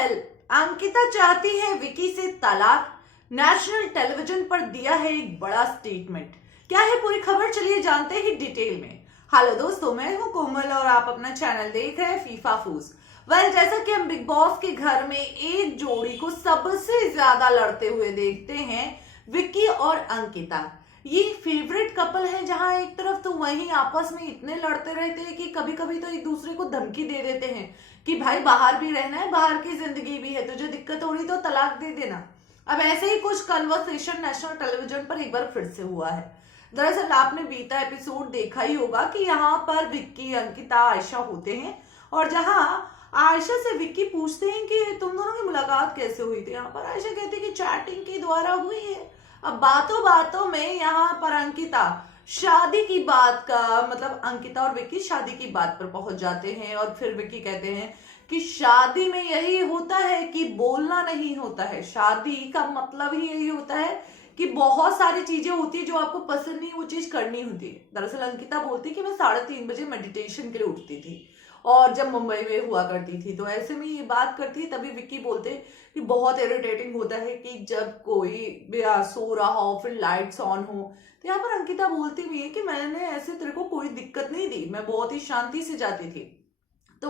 Well Ankita चाहती है विकी से तलाक। नेशनल टेलीविजन पर दिया है एक बड़ा स्टेटमेंट। क्या है पूरी खबर, चलिए जानते हैं डिटेल में। हेलो दोस्तों, मैं हूं कोमल और आप अपना चैनल देख रहे हैं फीफा फूस। वेल जैसा कि हम बिग बॉस के घर में एक जोड़ी को सबसे ज्यादा लड़ते हुए देखते हैं, विक्की और अंकिता। ये फेवरेट कपल है, जहां एक तरफ तो वहीं आपस में इतने लड़ते रहते हैं कि कभी कभी तो एक दूसरे को धमकी दे देते हैं कि भाई बाहर भी रहना है, बाहर की जिंदगी भी है, तुझे दिक्कत हो रही तो तलाक दे देना। अब ऐसे ही कुछ कन्वर्सेशन नेशनल टेलीविजन पर एक बार फिर से हुआ है। दरअसल आपने बीता एपिसोड देखा ही होगा कि यहाँ पर विक्की, अंकिता, आयशा होते हैं और जहां आयशा से विक्की पूछते हैं कि तुम दोनों की मुलाकात कैसे हुई थी। यहाँ पर आयशा कहती है कि चैटिंग के द्वारा हुई है। अब बातों बातों में यहाँ पर अंकिता शादी की बात का मतलब अंकिता और विक्की शादी की बात पर पहुंच जाते हैं और फिर विक्की कहते हैं कि शादी में यही होता है कि बोलना नहीं होता है। शादी का मतलब ही यही होता है कि बहुत सारी चीजें होती है जो आपको पसंद नहीं, वो चीज करनी होती है। दरअसल अंकिता बोलती है कि मैं 3:30 बजे मेडिटेशन के लिए उठती थी और जब मुंबई में हुआ करती थी तो ऐसे में ये बात करती है। तभी विक्की बोलते कि बहुत इरिटेटिंग होता है कि जब कोई सो रहा हो फिर लाइट्स ऑन हो। तो यहाँ पर अंकिता बोलती भी है कि मैंने ऐसे तेरे को कोई दिक्कत नहीं दी, मैं बहुत ही शांति से जाती थी। तो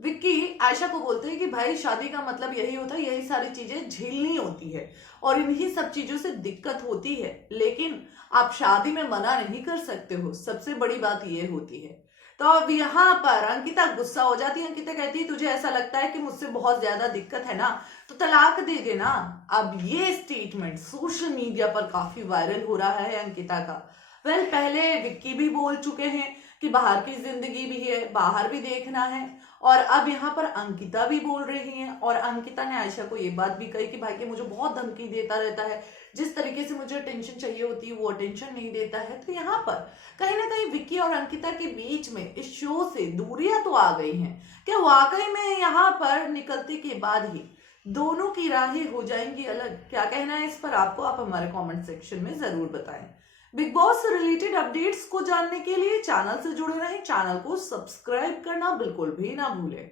विक्की आयशा को बोलते हैं कि भाई शादी का मतलब यही होता है, यही सारी चीजें झेलनी होती है और इन्हीं सब चीजों से दिक्कत होती है, लेकिन आप शादी में मना नहीं कर सकते हो। सबसे बड़ी बात ये होती है। तो अब यहाँ पर अंकिता गुस्सा हो जाती है। अंकिता कहती है तुझे ऐसा लगता है कि मुझसे बहुत ज्यादा दिक्कत है ना, तो तलाक दे देना। अब ये स्टेटमेंट सोशल मीडिया पर काफी वायरल हो रहा है अंकिता का। वेल पहले विक्की भी बोल चुके हैं कि बाहर की जिंदगी भी है, बाहर भी देखना है, और अब यहाँ पर अंकिता भी बोल रही है। और अंकिता ने आयशा को ये बात भी कही कि भाई कि मुझे बहुत धमकी देता रहता है, जिस तरीके से मुझे अटेंशन चाहिए होती है वो अटेंशन नहीं देता है। तो यहाँ पर कहीं ना कहीं विक्की और अंकिता के बीच में इस शो से दूरियां तो आ गई हैं। क्या वाकई में यहाँ पर निकलते के बाद ही दोनों की राहें हो जाएंगी अलग? क्या कहना है इस पर आपको? आप हमारे कमेंट सेक्शन में जरूर बताएं। बिग बॉस से रिलेटेड अपडेट्स को जानने के लिए चैनल से जुड़े रहें, चैनल को सब्सक्राइब करना बिल्कुल भी ना भूलें।